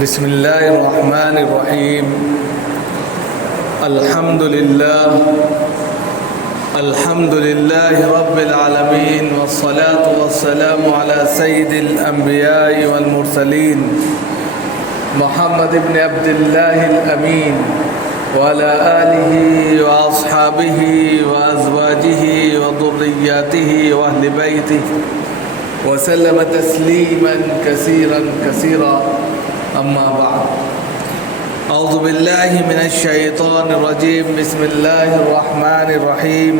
بسم الله الرحمن الرحيم. الحمد لله رب العالمين، والصلاة والسلام على سيد الأنبياء والمرسلين محمد بن عبد الله الأمين وعلى آله وأصحابه وأزواجه وذرياته وأهل بيته وسلم تسليما كثيرا كثيرا. أما بعد، أعوذ بالله من الشيطان الرجيم. بسم الله الرحمن الرحيم.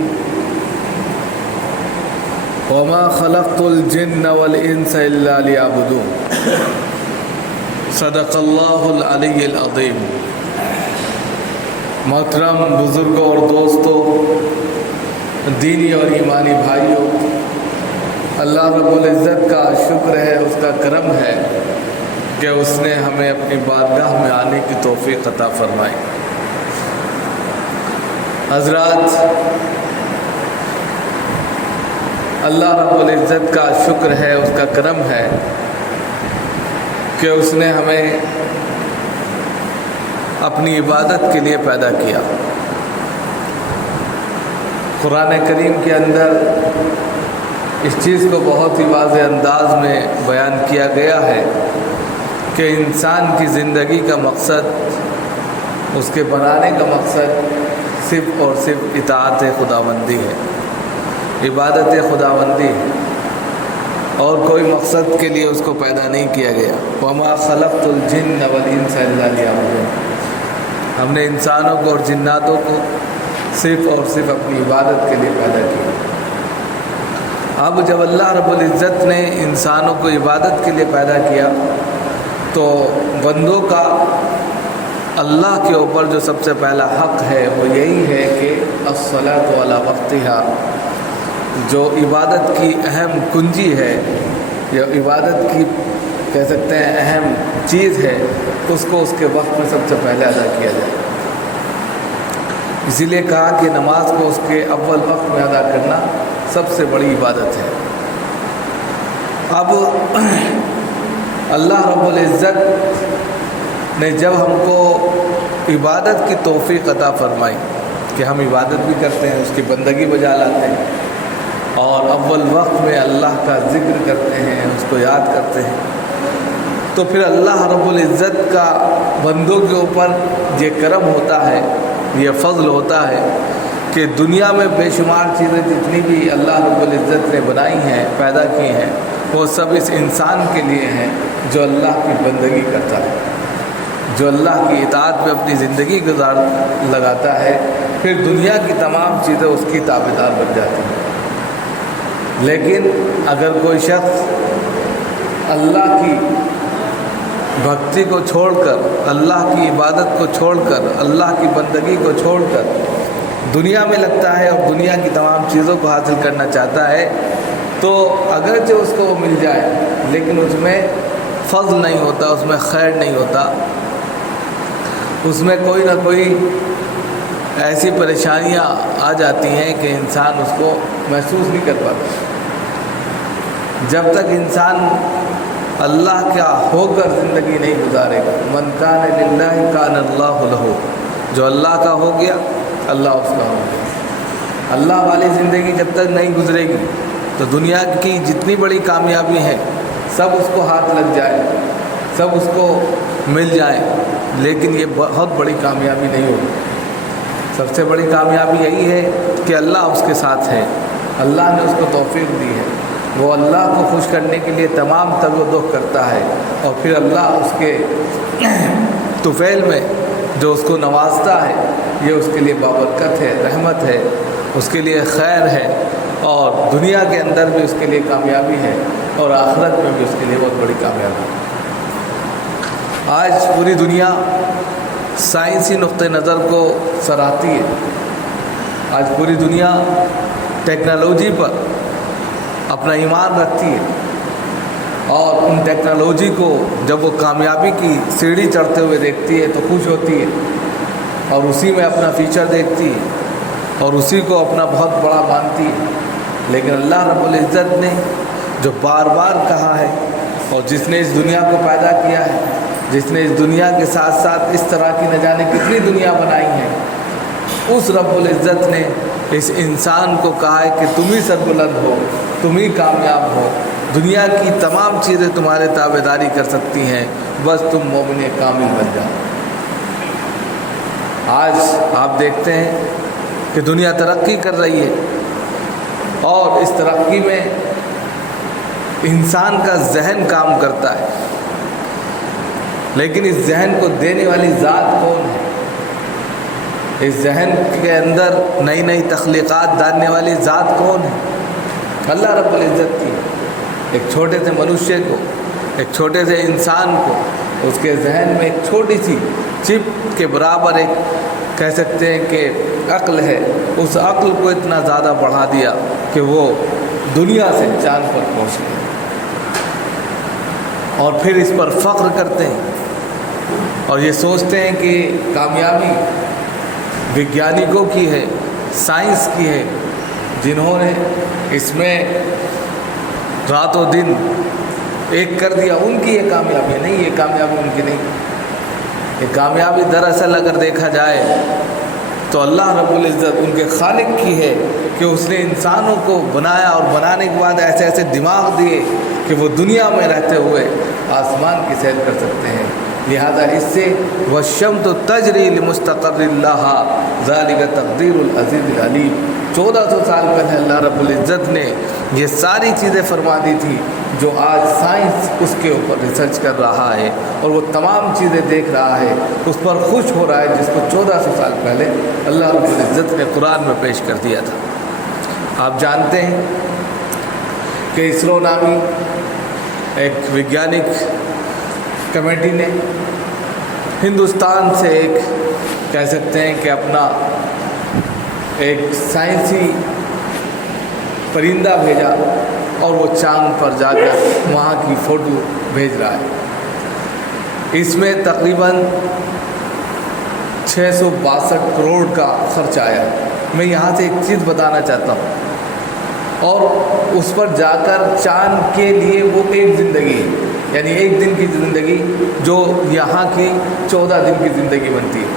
وما خلقت الجن والإنس إلا ليعبدون. صدق الله العلی العظیم. محترم بزرگوں اور دوستوں، دینی اور ایمانی بھائیوں، اللہ رب العزت کا شکر ہے، اس کا کرم ہے کہ اس نے ہمیں اپنی بارگاہ میں آنے کی توفیق عطا فرمائی. حضرات، اللہ رب العزت کا شکر ہے، اس کا کرم ہے کہ اس نے ہمیں اپنی عبادت کے لیے پیدا کیا. قرآن کریم کے اندر اس چیز کو بہت ہی واضح انداز میں بیان کیا گیا ہے کہ انسان کی زندگی کا مقصد، اس کے بنانے کا مقصد صرف اور صرف اطاعت خداوندی ہے، عبادت خداوندی ہے، اور کوئی مقصد کے لیے اس کو پیدا نہیں کیا گیا. وما خلقت الجن والانس الا لیعبدون. ہم نے انسانوں کو اور جناتوں کو صرف اور صرف اپنی عبادت کے لیے پیدا کیا. اب جب اللہ رب العزت نے انسانوں کو عبادت کے لیے پیدا کیا تو بندوں کا اللہ کے اوپر جو سب سے پہلا حق ہے وہ یہی ہے کہ الصلاۃ علی وقتہا، جو عبادت کی اہم کنجی ہے یا عبادت کی کہہ سکتے ہیں اہم چیز ہے، اس کو اس کے وقت میں سب سے پہلے ادا کیا جائے. اسی لیے کہا کہ نماز کو اس کے اول وقت میں ادا کرنا سب سے بڑی عبادت ہے. اب اللہ رب العزت نے جب ہم کو عبادت کی توفیق عطا فرمائی کہ ہم عبادت بھی کرتے ہیں، اس کی بندگی بجا لاتے ہیں اور اول وقت میں اللہ کا ذکر کرتے ہیں، اس کو یاد کرتے ہیں، تو پھر اللہ رب العزت کا بندوں کے اوپر یہ کرم ہوتا ہے، یہ فضل ہوتا ہے کہ دنیا میں بے شمار چیزیں جتنی بھی اللہ رب العزت نے بنائی ہیں، پیدا کی ہیں، وہ سب اس انسان کے لیے ہیں جو اللہ کی بندگی کرتا ہے، جو اللہ کی اطاعت میں اپنی زندگی لگاتا ہے. پھر دنیا کی تمام چیزیں اس کی تابعدار بن جاتی ہیں. لیکن اگر کوئی شخص اللہ کی بھکتی کو چھوڑ کر، اللہ کی عبادت کو چھوڑ کر، اللہ کی بندگی کو چھوڑ کر دنیا میں لگتا ہے اور دنیا کی تمام چیزوں کو حاصل کرنا چاہتا ہے، تو اگرچہ اس کو وہ مل جائے لیکن اس میں فضل نہیں ہوتا، اس میں خیر نہیں ہوتا، اس میں کوئی نہ کوئی ایسی پریشانیاں آ جاتی ہیں کہ انسان اس کو محسوس نہیں کر پاتا. جب تک انسان اللہ کا ہو کر زندگی نہیں گزارے گا، من کان للہ کان اللہ لہ، جو اللہ کا ہو گیا اللہ اس کا ہو گیا. اللہ والی زندگی جب تک نہیں گزرے گی تو دنیا کی جتنی بڑی کامیابی ہے سب اس کو ہاتھ لگ جائے، سب اس کو مل جائے، لیکن یہ بہت بڑی کامیابی نہیں ہوگی. سب سے بڑی کامیابی یہی ہے کہ اللہ اس کے ساتھ ہے، اللہ نے اس کو توفیق دی ہے، وہ اللہ کو خوش کرنے کے لیے تمام تگ و دو کرتا ہے، اور پھر اللہ اس کے طفیل میں جو اس کو نوازتا ہے یہ اس کے لیے بابرکت ہے، رحمت ہے، اس کے لیے خیر ہے، اور دنیا کے اندر بھی اس کے لیے کامیابی ہے اور آخرت میں بھی اس کے لیے بہت بڑی کامیابی ہے. آج پوری دنیا سائنسی نقطہ نظر کو سراہتی ہے. آج پوری دنیا ٹیکنالوجی پر اپنا ایمان رکھتی ہے اور ان ٹیکنالوجی کو جب وہ کامیابی کی سیڑھی چڑھتے ہوئے دیکھتی ہے تو خوش ہوتی ہے اور اسی میں اپنا فیچر دیکھتی ہے اور اسی کو اپنا بہت بڑا مانتی ہے. لیکن اللہ رب العزت نے جو بار بار کہا ہے اور جس نے اس دنیا کو پیدا کیا ہے جس نے اس دنیا کے ساتھ ساتھ اس طرح کی نہ جانے کتنی دنیا بنائی ہیں، اس رب العزت نے اس انسان کو کہا ہے کہ تم ہی سربلند ہو، تم ہی کامیاب ہو، دنیا کی تمام چیزیں تمہارے تابع داری کر سکتی ہیں، بس تم مومن کامل بن جاؤ۔ آج آپ دیکھتے ہیں کہ دنیا ترقی کر رہی ہے، اور اس ترقی میں انسان کا ذہن کام کرتا ہے، لیکن اس ذہن کو دینے والی ذات کون ہے؟ اس ذہن کے اندر نئی نئی تخلیقات ڈالنے والی ذات کون ہے؟ اللہ رب العزت کی۔ ایک چھوٹے سے منشیہ کو، ایک چھوٹے سے انسان کو، اس کے ذہن میں ایک چھوٹی سی چپ کے برابر ایک کہہ سکتے ہیں کہ عقل ہے، اس عقل کو اتنا زیادہ بڑھا دیا کہ وہ دنیا سے چاند پر پہنچ گئے، اور پھر اس پر فخر کرتے ہیں اور یہ سوچتے ہیں کہ کامیابی وگیانکوں کی ہے، سائنس کی ہے، جنہوں نے اس میں رات و دن ایک کر دیا، ان کی یہ کامیابی ہے۔ نہیں، یہ کامیابی ان کی نہیں، یہ کامیابی دراصل اگر دیکھا جائے تو اللہ رب العزت ان کے خالق کی ہے کہ اس نے انسانوں کو بنایا، اور بنانے کے بعد ایسے ایسے دماغ دیے کہ وہ دنیا میں رہتے ہوئے آسمان کی سیر کر سکتے ہیں۔ لہذا اس سے وَالشَّمْسُ تَجْرِي لِمُسْتَقَرٍّ لَهَا ذَلِكَ تَقْدِيرُ الْعَزِيزِ الْعَلِيمِ۔ 1400 سال پہلے اللہ رب العزت نے یہ ساری چیزیں فرما دی تھی جو آج سائنس اس کے اوپر ریسرچ کر رہا ہے، اور وہ تمام چیزیں دیکھ رہا ہے، اس پر خوش ہو رہا ہے، جس کو 1400 سال پہلے اللہ رب العزت نے قرآن میں پیش کر دیا تھا۔ آپ جانتے ہیں کہ اسرو نامی ایک وگیانک کمیٹی نے ہندوستان سے ایک کہہ سکتے ہیں کہ اپنا ایک سائنسی پرندہ بھیجا، اور وہ چاند پر جا کر وہاں کی فوٹو بھیج رہا ہے۔ اس میں تقریباً 662 کروڑ کا خرچ آیا۔ میں یہاں سے ایک چیز بتانا چاہتا ہوں، اور اس پر جا کر چاند کے لیے وہ ایک زندگی ہے، یعنی ایک دن کی زندگی جو یہاں کی 14 دن کی زندگی بنتی ہے،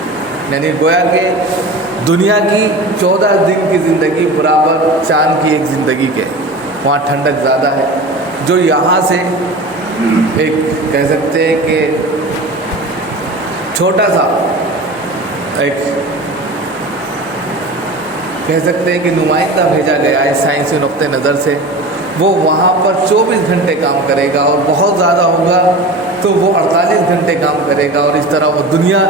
یعنی گویا کہ دنیا کی 14 دن کی زندگی برابر چاند کی ایک زندگی کے۔ وہاں ٹھنڈک زیادہ ہے، جو یہاں سے ایک کہہ سکتے ہیں کہ چھوٹا سا ایک کہہ سکتے ہیں کہ نمائندہ بھیجا گیا ہے سائنسی نقطۂ نظر سے، وہ وہاں پر 24 گھنٹے کام کرے گا، اور بہت زیادہ ہوگا تو وہ 48 گھنٹے کام کرے گا، اور اس طرح وہ دنیا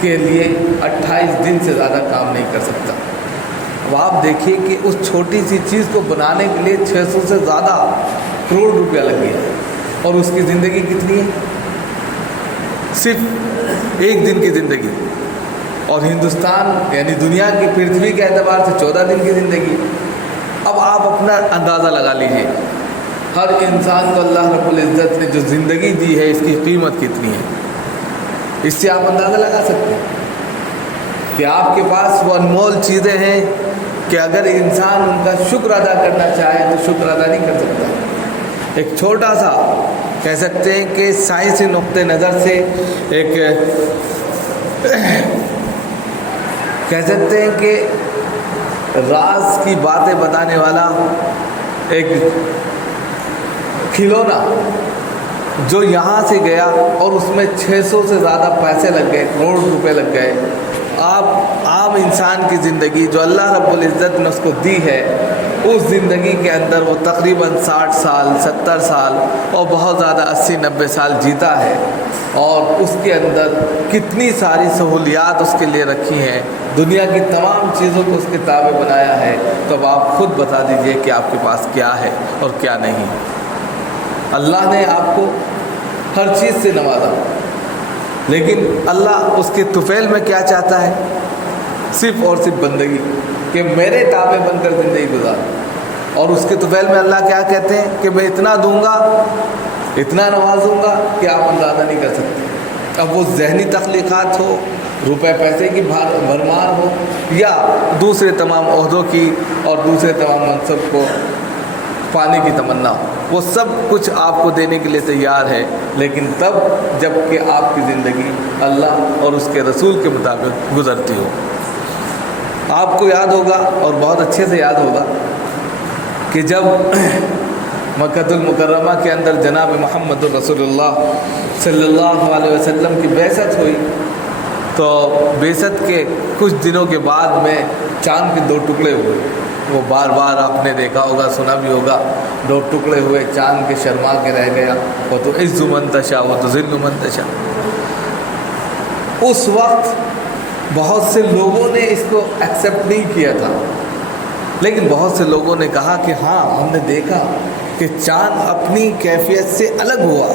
کے لیے 28 دن سے زیادہ کام نہیں کر سکتا۔ اب آپ دیکھیے کہ اس چھوٹی سی چیز کو بنانے کے لیے 600 سے زیادہ کروڑ روپیہ لگ گیا، اور اس کی زندگی کتنی ہے؟ صرف ایک دن کی زندگی، اور ہندوستان یعنی دنیا کی پرتھوی کے اعتبار سے 14 دن کی زندگی۔ اب آپ اپنا اندازہ لگا لیجیے، ہر انسان کو اللہ رب العزت نے جو زندگی دی ہے اس کی قیمت کتنی ہے۔ اس سے آپ اندازہ لگا سکتے ہیں کہ آپ کے پاس وہ انمول چیزیں ہیں کہ اگر انسان ان کا شکر ادا کرنا چاہے تو شکر ادا نہیں کر سکتا۔ ایک چھوٹا سا کہہ سکتے ہیں کہ سائنسی نقطۂ نظر سے ایک کہہ سکتے ہیں کہ راز کی باتیں بتانے والا ایک کھلونا جو یہاں سے گیا، اور اس میں 600 سے زیادہ پیسے لگ گئے، کروڑ روپے لگ گئے۔ آپ عام انسان کی زندگی جو اللہ رب العزت نے اس کو دی ہے، اس زندگی کے اندر وہ تقریباً 60 سال 70 سال اور بہت زیادہ 80-90 سال جیتا ہے، اور اس کے اندر کتنی ساری سہولیات اس کے لیے رکھی ہیں، دنیا کی تمام چیزوں کو اس کے تابع بنایا ہے۔ تو اب آپ خود بتا دیجئے کہ آپ کے پاس کیا ہے اور کیا نہیں۔ اللہ نے آپ کو ہر چیز سے نوازا، لیکن اللہ اس کے طفیل میں کیا چاہتا ہے؟ صرف اور صرف بندگی، کہ میرے تابع بن کر زندگی گزار۔ اور اس کے طفیل میں اللہ کیا کہتے ہیں کہ میں اتنا دوں گا، اتنا نوازوں گا کہ آپ اندازہ نہیں کر سکتے۔ اب وہ ذہنی تخلیقات ہو، روپے پیسے کی بھرمار ہو، یا دوسرے تمام عہدوں کی اور دوسرے تمام منصب کو پانے کی تمنا ہو۔ وہ سب کچھ آپ کو دینے کے لیے تیار ہے، لیکن تب جب کہ آپ کی زندگی اللہ اور اس کے رسول کے مطابق گزرتی ہو۔ آپ کو یاد ہوگا اور بہت اچھے سے یاد ہوگا کہ جب مکہ المکرمہ کے اندر جناب محمد رسول اللہ صلی اللہ علیہ وسلم کی بعثت ہوئی، تو بعثت کے کچھ دنوں کے بعد میں چاند کے 2 ٹکڑے ہوئے۔ وہ بار بار آپ نے دیکھا ہوگا، سنا بھی ہوگا، 2 ٹکڑے ہوئے، چاند کے شرما کے رہ گیا، وہ تو عز من تشاء وہ تو ذل من تشاء۔ اس وقت بہت سے لوگوں نے اس کو ایکسیپٹ نہیں کیا تھا، لیکن بہت سے لوگوں نے کہا کہ ہاں ہم نے دیکھا کہ چاند اپنی کیفیت سے الگ ہوا،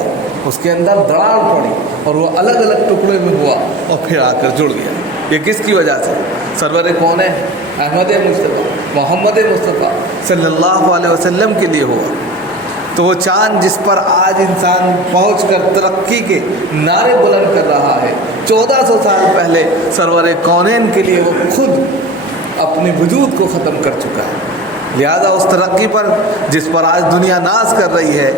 اس کے اندر دراڑ پڑی اور وہ الگ الگ ٹکڑے میں ہوا اور پھر آ کر جڑ گیا۔ یہ کس کی وجہ سے؟ سرور کون ہے؟ احمد مصطفیٰ محمد مصطفیٰ صلی اللہ علیہ وسلم کے لیے ہوا۔ تو وہ چاند جس پر آج انسان پہنچ کر ترقی کے نعرے بلند کر رہا ہے، 1400 سال پہلے سرور کونین کے لیے وہ خود اپنے وجود کو ختم کر چکا ہے۔ لہذا اس ترقی پر جس پر آج دنیا ناز کر رہی ہے،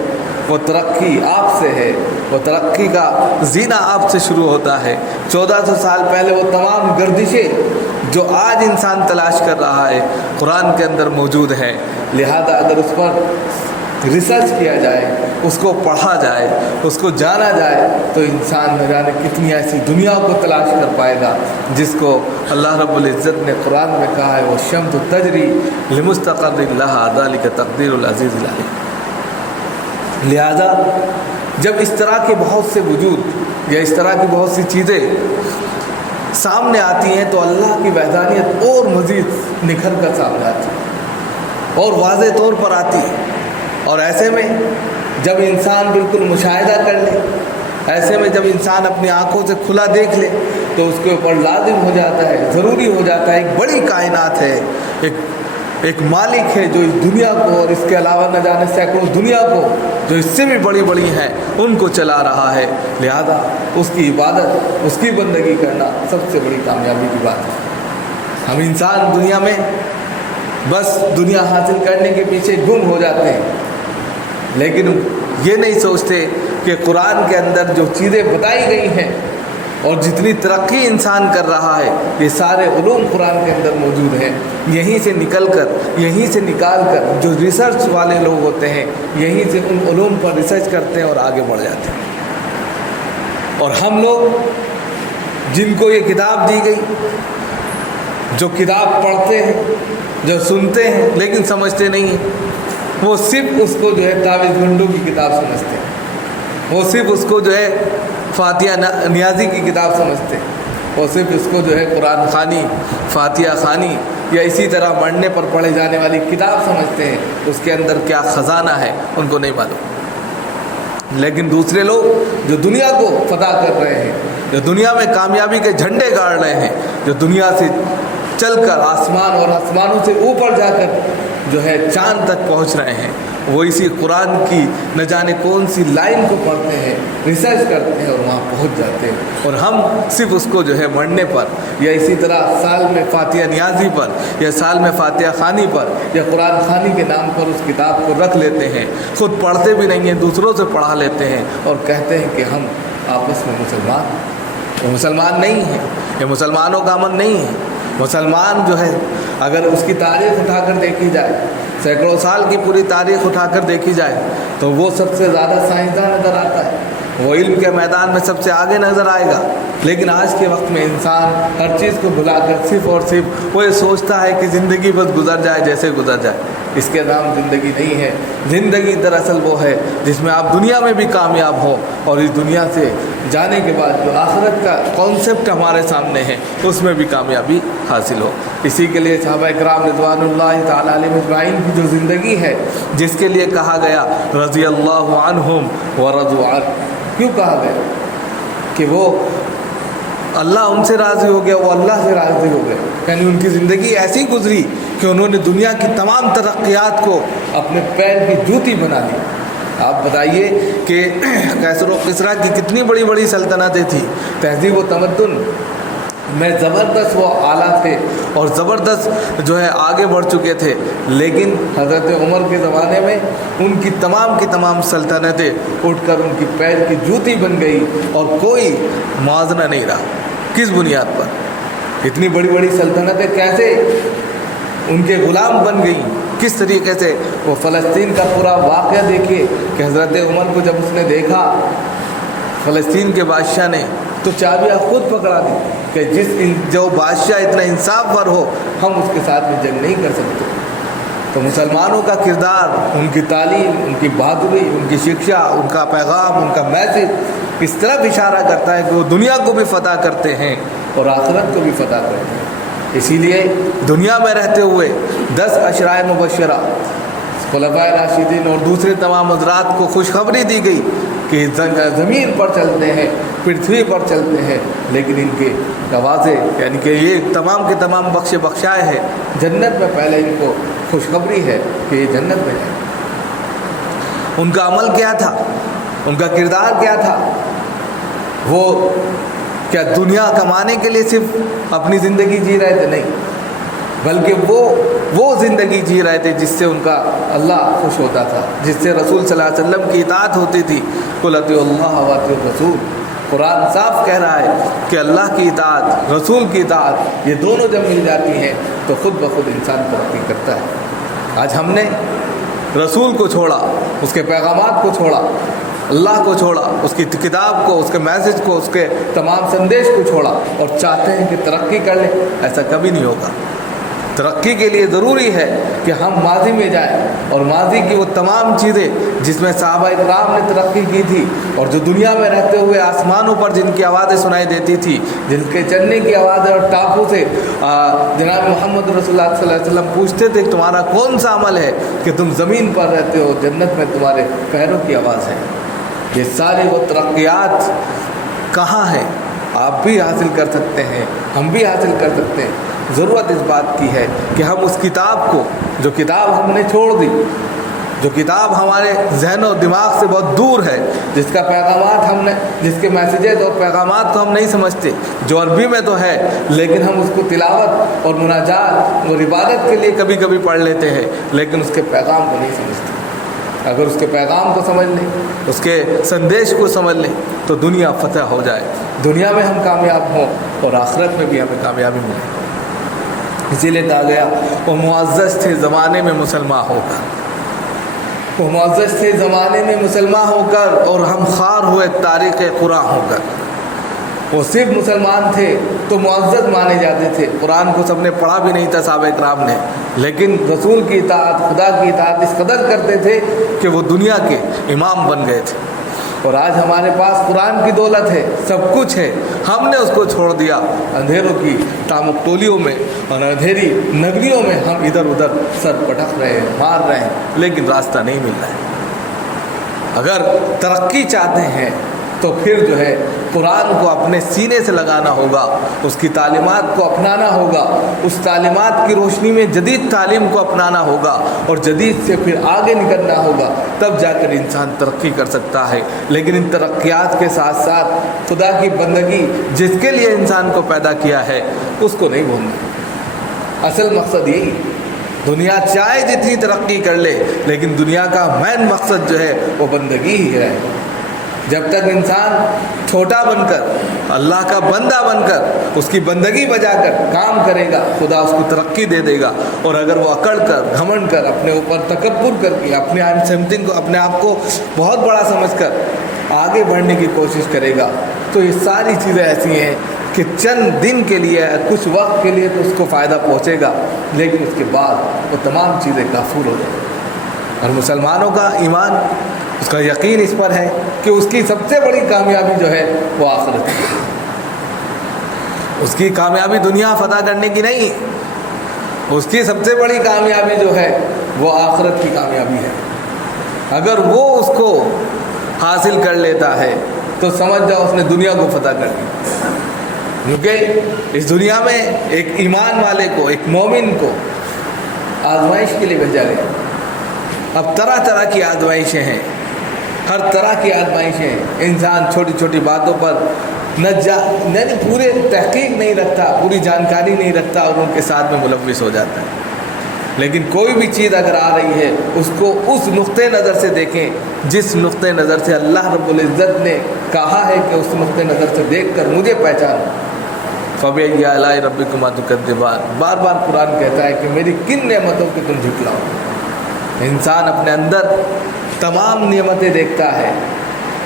وہ ترقی آپ سے ہے، وہ ترقی کا زینہ آپ سے شروع ہوتا ہے۔ 1400 سال پہلے وہ تمام گردشیں جو آج انسان تلاش کر رہا ہے قرآن کے اندر موجود ہے۔ لہذا اگر اس پر ریسرچ کیا جائے، اس کو پڑھا جائے، اس کو جانا جائے، تو انسان نہ جانے کتنی ایسی دنیا کو تلاش کر پائے گا جس کو اللہ رب العزت نے قرآن میں کہا ہے وہ شمس تجری لمستقر لہا ذالک تقدیر العزیز العلیم۔ لہذا جب اس طرح کے بہت سے وجود یا اس طرح کی بہت سی چیزیں سامنے آتی ہیں تو اللہ کی وحدانیت اور مزید نکھر کر سامنے آتی ہے اور واضح طور پر آتی ہے۔ اور ایسے میں جب انسان بالکل مشاہدہ کر لے، ایسے میں جب انسان اپنی آنکھوں سے کھلا دیکھ لے تو اس کے اوپر لازم ہو جاتا ہے، ضروری ہو جاتا ہے، ایک بڑی کائنات ہے، ایک مالک ہے جو اس دنیا کو اور اس کے علاوہ نہ جانے سینکڑوں دنیا کو جو اس سے بھی بڑی بڑی ہیں ان کو چلا رہا ہے۔ لہذا اس کی عبادت، اس کی بندگی کرنا سب سے بڑی کامیابی کی بات ہے۔ ہم انسان دنیا میں بس دنیا حاصل کرنے کے پیچھے گم ہو جاتے ہیں، لیکن یہ نہیں سوچتے کہ قرآن کے اندر جو چیزیں بتائی گئی ہیں اور جتنی ترقی انسان کر رہا ہے، یہ سارے علوم قرآن کے اندر موجود ہیں۔ یہیں سے نکل کر، یہیں سے نکال کر جو ریسرچ والے لوگ ہوتے ہیں یہیں سے ان علوم پر ریسرچ کرتے ہیں اور آگے بڑھ جاتے ہیں۔ اور ہم لوگ جن کو یہ کتاب دی گئی، جو کتاب پڑھتے ہیں، جو سنتے ہیں لیکن سمجھتے نہیں ہیں، وہ صرف اس کو جو ہے تعویذ گنڈوں کی کتاب سمجھتے ہیں، وہ صرف اس کو جو ہے فاتحہ نیازی کی کتاب سمجھتے ہیں، وہ صرف اس کو جو ہے قرآن خوانی، فاتحہ خوانی یا اسی طرح مرنے پر پڑھے جانے والی کتاب سمجھتے ہیں۔ اس کے اندر کیا خزانہ ہے ان کو نہیں معلوم۔ لیکن دوسرے لوگ جو دنیا کو فتح کر رہے ہیں، جو دنیا میں کامیابی کے جھنڈے گاڑ رہے ہیں، جو دنیا سے چل کر آسمان اور آسمانوں سے اوپر جا کر جو ہے چاند تک پہنچ رہے ہیں، وہ اسی قرآن کی نہ جانے کون سی لائن کو پڑھتے ہیں، ریسرچ کرتے ہیں اور وہاں پہنچ جاتے ہیں۔ اور ہم صرف اس کو جو ہے مرنے پر یا اسی طرح سال میں فاتحہ نیازی پر یا سال میں فاتحہ خوانی پر یا قرآن خوانی کے نام پر اس کتاب کو رکھ لیتے ہیں، خود پڑھتے بھی نہیں ہیں، دوسروں سے پڑھا لیتے ہیں اور کہتے ہیں کہ ہم آپس میں مسلمان ہیں۔ وہ مسلمان نہیں ہیں، یہ مسلمانوں کا عمل نہیں ہے۔ مسلمان جو ہے اگر اس کی تاریخ اٹھا کر دیکھی جائے، سینکڑوں سال کی پوری تاریخ اٹھا کر دیکھی جائے تو وہ سب سے زیادہ سائنسداں نظر آتا ہے، وہ علم کے میدان میں سب سے آگے نظر آئے گا۔ لیکن آج کے وقت میں انسان ہر چیز کو بھلا کر صرف اور صرف وہ یہ سوچتا ہے کہ زندگی بس گزر جائے جیسے گزر جائے۔ اس کے نام زندگی نہیں ہے۔ زندگی دراصل وہ ہے جس میں آپ دنیا میں بھی کامیاب ہو اور اس دنیا سے جانے کے بعد جو آخرت کا کانسیپٹ ہمارے سامنے ہے اس میں بھی کامیابی حاصل ہو۔ اسی کے لیے صحابہ کرام رضوان اللہ تعالیٰ علیہم اجمعین کی جو زندگی ہے، جس کے لیے کہا گیا رضی اللہ عنہم ورضوا عنہ، کیوں کہا گیا؟ کہ وہ اللہ ان سے راضی ہو گیا، وہ اللہ سے راضی ہو گئے۔ یعنی ان کی زندگی ایسی گزری کہ انہوں نے دنیا کی تمام ترقیات کو اپنے پیر کی جوتی بنا لی۔ آپ بتائیے کہ کیسر و کسریٰ کی کتنی بڑی بڑی سلطنتیں تھیں، تہذیب و تمدن میں زبردست وہ اعلیٰ تھے اور زبردست جو ہے آگے بڑھ چکے تھے، لیکن حضرت عمر کے زمانے میں ان کی تمام سلطنتیں اٹھ کر ان کی پیر کی جوتی بن گئی اور کوئی موازنہ نہیں رہا۔ کس بنیاد پر؟ اتنی بڑی بڑی سلطنتیں کیسے ان کے غلام بن گئیں، کس طریقے سے؟ وہ فلسطین کا پورا واقعہ دیکھیے کہ حضرت عمر کو جب اس نے دیکھا فلسطین کے بادشاہ نے، تو چابیاں خود پکڑا دی کہ جو بادشاہ اتنا انصاف پر ہو، ہم اس کے ساتھ میں جنگ نہیں کر سکتے۔ تو مسلمانوں کا کردار، ان کی تعلیم، ان کی بہادری، ان کی شکشا، ان کا پیغام، ان کا میسج اس طرف اشارہ کرتا ہے کہ وہ دنیا کو بھی فتح کرتے ہیں اور آخرت کو بھی فتح کرتے ہیں۔ اسی لیے دنیا میں رہتے ہوئے 10 عشرۂ مبشرہ، خلفائے راشدین اور دوسرے تمام حضرات کو خوشخبری دی گئی کہ زمین پر چلتے ہیں، پرتھوی پر چلتے ہیں، لیکن ان کے گوازے یعنی کہ یہ تمام کے تمام بخشائے ہیں جنت میں، پہلے ان کو خوشخبری ہے کہ یہ جنت میں ہے۔ ان کا عمل کیا تھا؟ ان کا کردار کیا تھا؟ وہ کیا دنیا کمانے کے لیے صرف اپنی زندگی جی رہے تھے؟ نہیں، بلکہ وہ زندگی جی رہے تھے جس سے ان کا اللہ خوش ہوتا تھا، جس سے رسول صلی اللہ علیہ وسلم کی اطاعت ہوتی تھی۔ قُلْ اطیعوا اللَّهَ وَاطِیعُوا الرَّسُولَ، قرآن صاف کہہ رہا ہے کہ اللہ کی اطاعت، رسول کی اطاعت، یہ دونوں جب مل جاتی ہیں تو خود بخود انسان ترقی کرتا ہے۔ آج ہم نے رسول کو چھوڑا، اس کے پیغامات کو چھوڑا، اللہ کو چھوڑا، اس کی کتاب کو، اس کے میسج کو، اس کے تمام سندیش کو چھوڑا اور چاہتے ہیں کہ ترقی کر لیں۔ ایسا کبھی نہیں ہوگا۔ ترقی کے لیے ضروری ہے کہ ہم ماضی میں جائیں اور ماضی کی وہ تمام چیزیں جس میں صحابہ کرام نے ترقی کی تھی اور جو دنیا میں رہتے ہوئے آسمانوں پر جن کی آوازیں سنائی دیتی تھی، جن کے چلنے کی آوازیں اور ٹاپوں سے جناب محمد رسول اللہ صلی اللہ علیہ وسلم پوچھتے تھے تمہارا کون سا عمل ہے کہ تم زمین پر رہتے ہو، جنت میں تمہارے پیروں کی آواز ہے۔ یہ ساری وہ ترقیات کہاں ہیں؟ آپ بھی حاصل کر سکتے ہیں، ہم بھی حاصل کر سکتے ہیں۔ ضرورت اس بات کی ہے کہ ہم اس کتاب کو، جو کتاب ہم نے چھوڑ دی، جو کتاب ہمارے ذہن و دماغ سے بہت دور ہے، جس کا پیغامات جس کے میسیجز اور پیغامات کو ہم نہیں سمجھتے، جو عربی میں تو ہے لیکن ہم اس کو تلاوت اور مناجات اور عبادت کے لیے کبھی کبھی پڑھ لیتے ہیں، لیکن اس کے پیغام کو نہیں سمجھتے۔ اگر اس کے پیغام کو سمجھ لیں، اس کے سندیش کو سمجھ لیں تو دنیا فتح ہو جائے، دنیا میں ہم کامیاب ہوں اور آخرت میں بھی ہمیں کامیابی ملے۔ اسی لیے کہا گیا وہ معزز تھے زمانے میں مسلمان ہو کر، وہ معزز تھے زمانے میں مسلمان ہو کر اور ہم خوار ہوئے تاریخ قرآن ہو کر۔ وہ صرف مسلمان تھے تو معزز مانے جاتے تھے، قرآن کو سب نے پڑھا بھی نہیں تھا صحابہ کرام نے، لیکن رسول کی اطاعت، خدا کی اطاعت اس قدر کرتے تھے کہ وہ دنیا کے امام بن گئے تھے۔ اور آج ہمارے پاس قرآن کی دولت ہے، سب کچھ ہے، ہم نے اس کو چھوڑ دیا اندھیروں کی ٹامک ٹولیوں میں اور اندھیری نگریوں میں ہم ادھر ادھر سر پٹک رہے ہیں، مار رہے ہیں، لیکن راستہ نہیں مل رہا ہے۔ اگر ترقی چاہتے ہیں تو پھر جو ہے قرآن کو اپنے سینے سے لگانا ہوگا، اس کی تعلیمات کو اپنانا ہوگا، اس تعلیمات کی روشنی میں جدید تعلیم کو اپنانا ہوگا اور جدید سے پھر آگے نکلنا ہوگا، تب جا کر انسان ترقی کر سکتا ہے۔ لیکن ان ترقیات کے ساتھ ساتھ خدا کی بندگی جس کے لیے انسان کو پیدا کیا ہے اس کو نہیں بھولنا۔ اصل مقصد یہی، دنیا چاہے جتنی ترقی کر لے لیکن دنیا کا مین مقصد جو ہے وہ بندگی ہی ہے۔ جب تک انسان چھوٹا بن کر، اللہ کا بندہ بن کر، اس کی بندگی بجا کر کام کرے گا، خدا اس کو ترقی دے دے گا۔ اور اگر وہ اکڑ کر، گھمنڈ کر، اپنے اوپر تکبر کر کے، اپنے آپ کو بہت بڑا سمجھ کر آگے بڑھنے کی کوشش کرے گا تو یہ ساری چیزیں ایسی ہیں کہ چند دن کے لیے، کچھ وقت کے لیے تو اس کو فائدہ پہنچے گا، لیکن اس کے بعد وہ تمام چیزیں کافور ہو جائیں۔ اور مسلمانوں کا ایمان، اس کا یقین اس پر ہے کہ اس کی سب سے بڑی کامیابی جو ہے وہ آخرت کی ہے۔ اس کی کامیابی دنیا فتح کرنے کی نہیں، اس کی سب سے بڑی کامیابی جو ہے وہ آخرت کی کامیابی ہے۔ اگر وہ اس کو حاصل کر لیتا ہے تو سمجھ جاؤ اس نے دنیا کو فتح کر دی، کیونکہ اس دنیا میں ایک ایمان والے کو، ایک مومن کو آزمائش کے لیے بھیجا گیا۔ اب طرح طرح کی آزمائشیں ہیں، ہر طرح کی آزمائشیں، انسان چھوٹی چھوٹی باتوں پر نہیں پورے تحقیق نہیں رکھتا، پوری جانکاری نہیں رکھتا اور ان کے ساتھ میں ملوث ہو جاتا ہے۔ لیکن کوئی بھی چیز اگر آ رہی ہے اس کو اس نقطۂ نظر سے دیکھیں جس نقطۂ نظر سے اللہ رب العزت نے کہا ہے کہ اس نقطۂ نظر سے دیکھ کر مجھے پہچانو۔ فَبِأَيِّ آلَاءِ رَبِّكُمَا تُكَذِّبَانِ، بار بار قرآن کہتا ہے کہ میری کن نعمتوں کی تم جھٹلاؤ۔ انسان اپنے اندر تمام نعمتیں دیکھتا ہے۔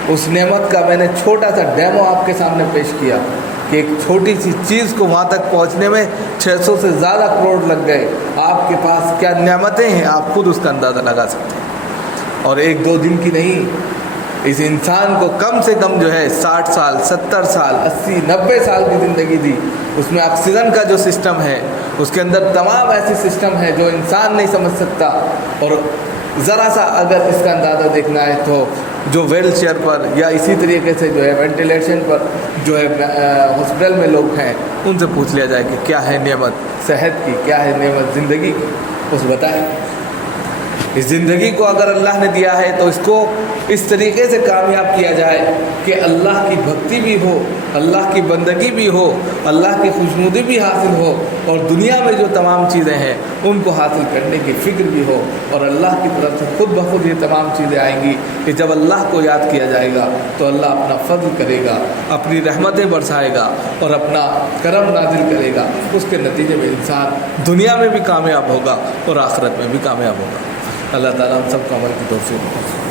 اس نعمت کا میں نے چھوٹا سا ڈیمو آپ کے سامنے پیش کیا کہ ایک چھوٹی سی چیز کو وہاں تک پہنچنے میں 600 سے زیادہ کروڑ لگ گئے۔ آپ کے پاس کیا نعمتیں ہیں آپ خود اس کا اندازہ لگا سکتے ہیں۔ اور ایک دو دن کی نہیں، اس انسان کو کم سے کم جو ہے 60 سال 70 سال 80 90 سال کی زندگی دی۔ اس میں آکسیجن کا جو سسٹم ہے، اس کے اندر تمام ایسے سسٹم ہے جو انسان نہیں سمجھ سکتا۔ اور ذرا سا اگر اس کا اندازہ دیکھنا ہے تو جو ویل چیئر پر یا اسی طریقے سے جو ہے وینٹیلیشن پر جو ہے ہاسپٹل میں لوگ ہیں، ان سے پوچھ لیا جائے کہ کیا ہے نعمت صحت کی، کیا ہے نعمت زندگی کی، اس بتائیں۔ اس زندگی کو اگر اللہ نے دیا ہے تو اس کو اس طریقے سے کامیاب کیا جائے کہ اللہ کی بھکتی بھی ہو، اللہ کی بندگی بھی ہو، اللہ کی خوشنودی بھی حاصل ہو، اور دنیا میں جو تمام چیزیں ہیں ان کو حاصل کرنے کی فکر بھی ہو، اور اللہ کی طرف سے خود بخود یہ تمام چیزیں آئیں گی کہ جب اللہ کو یاد کیا جائے گا تو اللہ اپنا فضل کرے گا، اپنی رحمتیں برسائے گا اور اپنا کرم نازل کرے گا۔ اس کے نتیجے میں انسان دنیا میں بھی کامیاب ہوگا اور آخرت میں بھی کامیاب ہوگا۔ اللہ تعالیٰ ہم سب کو عمل کی توفیق دے۔